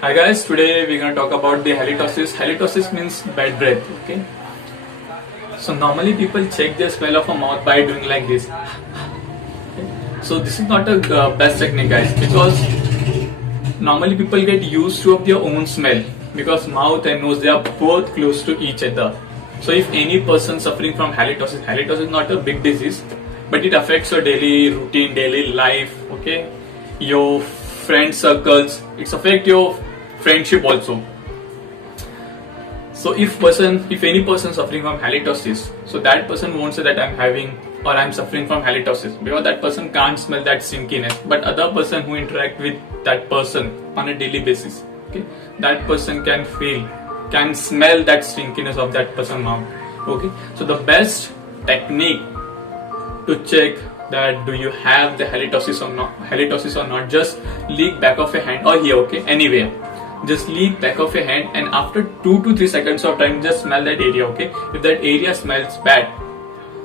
Hi guys, today we're gonna talk about the halitosis. Halitosis means bad breath. Okay. So normally people check their smell of a mouth by doing like this. Okay? So this is not a best technique, guys, because normally people get used to of their own smell because mouth and nose they are both close to each other. So if any person suffering from halitosis, halitosis is not a big disease, but it affects your daily routine, daily life. Okay, your friend circles. It's affect your friendship also. So if any person suffering from halitosis, so that person won't say that I'm having or I'm suffering from halitosis because that person can't smell that stinkiness. But other person who interact with that person on a daily basis, okay, that person can smell that stinkiness of that person's mouth. Okay, so the best technique to check that do you have the halitosis or not, just lick back of your hand or here, okay, anywhere. Just lick back of your hand and after 2 to 3 seconds of time just smell that area. Okay, if that area smells bad,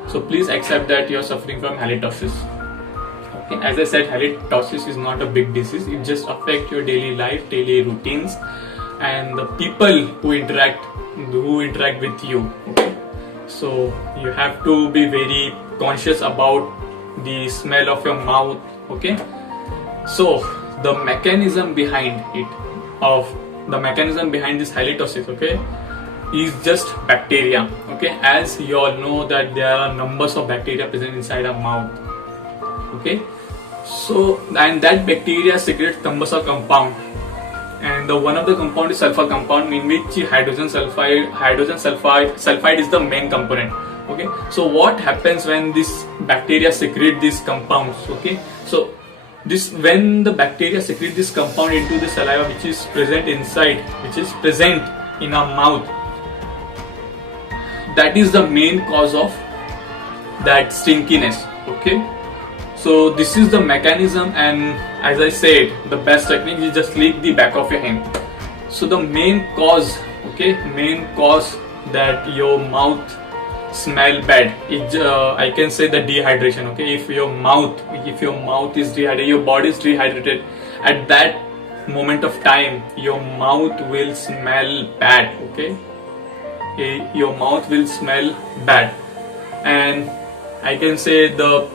so please accept that you're suffering from halitosis. Okay, as I said, halitosis is not a big disease. It just affects your daily life, daily routines, and the people who interact with you. Okay, so you have to be very conscious about the smell of your mouth. Okay, so the mechanism behind this halitosis, okay, is just bacteria. Okay, as you all know that there are numbers of bacteria present inside our mouth. Okay, so and that bacteria secretes numbers of compound, and one of the compound is sulfur compound, in which hydrogen sulfide is the main component. Okay, so what happens when this bacteria secrete these compounds? Okay, so when the bacteria secrete this compound into the saliva which is present in our mouth, that is the main cause of that stinkiness. Okay, so this is the mechanism, and as I said, the best technique is just lick the back of your hand. So the main cause that your mouth smell bad is I can say the dehydration. Okay, if your mouth is dehydrated, your body is dehydrated, at that moment of time your mouth will smell bad. Okay, your mouth will smell bad, and I can say the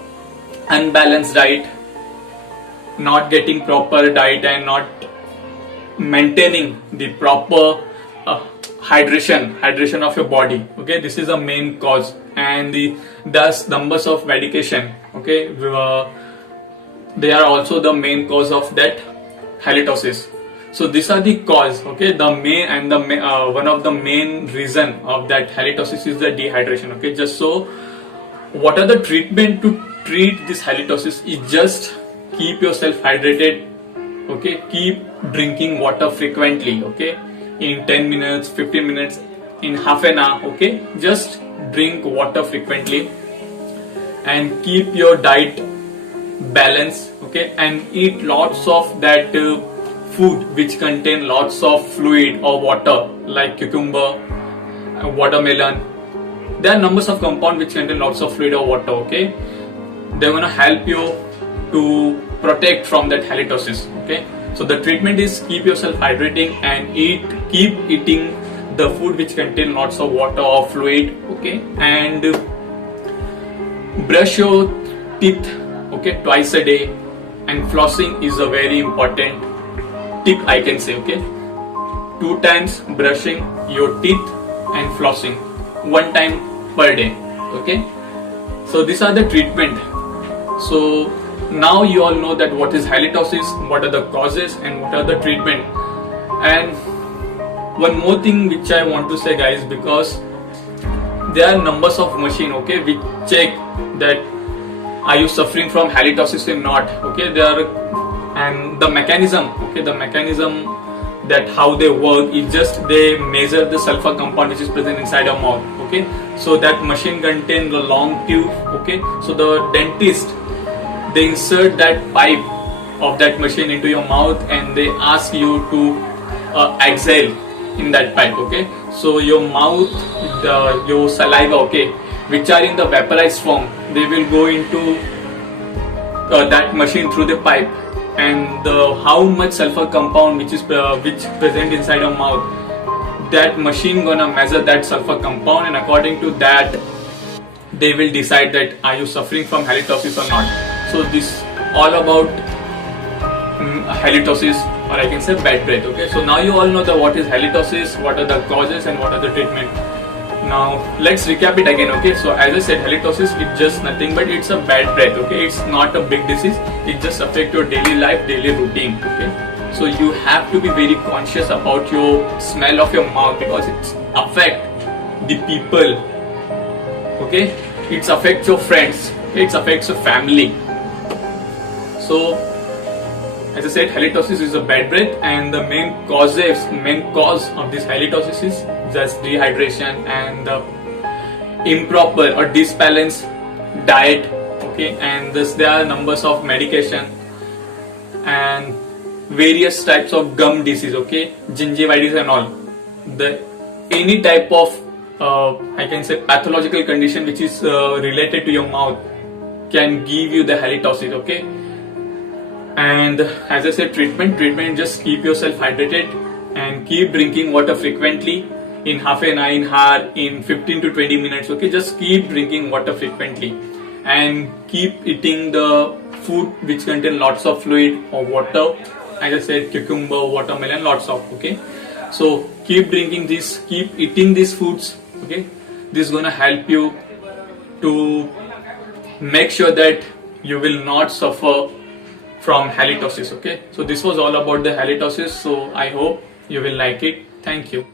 unbalanced diet, not getting proper diet and not maintaining the proper hydration of your body. Okay, this is the main cause, and thus numbers of medication, okay, they are also the main cause of that halitosis. So these are the cause. Okay, the main and the one of the main reason of that halitosis is the dehydration. Okay, just so what are the treatment to treat this halitosis is just keep yourself hydrated. Okay, keep drinking water frequently. Okay, in 10 minutes, 15 minutes, in half an hour. Okay, just drink water frequently and keep your diet balanced. Okay, and eat lots of that food which contain lots of fluid or water, like cucumber, watermelon. There are numbers of compounds which contain lots of fluid or water. Okay, they're gonna help you to protect from that halitosis. Okay, so the treatment is keep yourself hydrating and keep eating the food which contain lots of water or fluid. Okay, and brush your teeth, okay, twice a day, and flossing is a very important tip, I can say. Okay, 2 times brushing your teeth and flossing, 1 time per day. Okay, so these are the treatment. So now you all know that what is halitosis, what are the causes, and what are the treatment. And one more thing which I want to say, guys, because there are numbers of machine, okay, which check that are you suffering from halitosis or not. Okay, and the mechanism that how they work is just they measure the sulfur compound which is present inside your mouth. Okay, so that machine contains the long tube. Okay, so the dentist, they insert that pipe of that machine into your mouth and they ask you to exhale in that pipe. Okay, so your mouth, your saliva, okay, which are in the vaporized form, they will go into that machine through the pipe, and the how much sulfur compound which present inside your mouth, that machine gonna measure that sulfur compound, and according to that they will decide that are you suffering from halitosis or not. So this all about halitosis, or I can say bad breath. Okay, so now you all know what is halitosis, what are the causes, and what are the treatment. Now let's recap it again. Okay, so as I said, halitosis is just nothing but it's a bad breath. Okay, it's not a big disease, it just affects your daily life, daily routine. Okay, so you have to be very conscious about your smell of your mouth, because it affects the people. Okay, it affects your friends, it affects your family. So as I said, halitosis is a bad breath, and the main cause of this halitosis is just dehydration and the improper or disbalanced diet. Okay, and thus there are numbers of medication and various types of gum disease. Okay, gingivitis and all. The any type of I can say pathological condition which is related to your mouth can give you the halitosis. Okay. And as I said, treatment just keep yourself hydrated and keep drinking water frequently, in half an hour, in 15 to 20 minutes. Okay, just keep drinking water frequently and keep eating the food which contain lots of fluid or water. As I said, cucumber, watermelon, lots of. Okay, so keep drinking this, keep eating these foods. Okay, this is gonna help you to make sure that you will not suffer from halitosis. Okay, so this was all about the halitosis. So I hope you will like it. Thank you.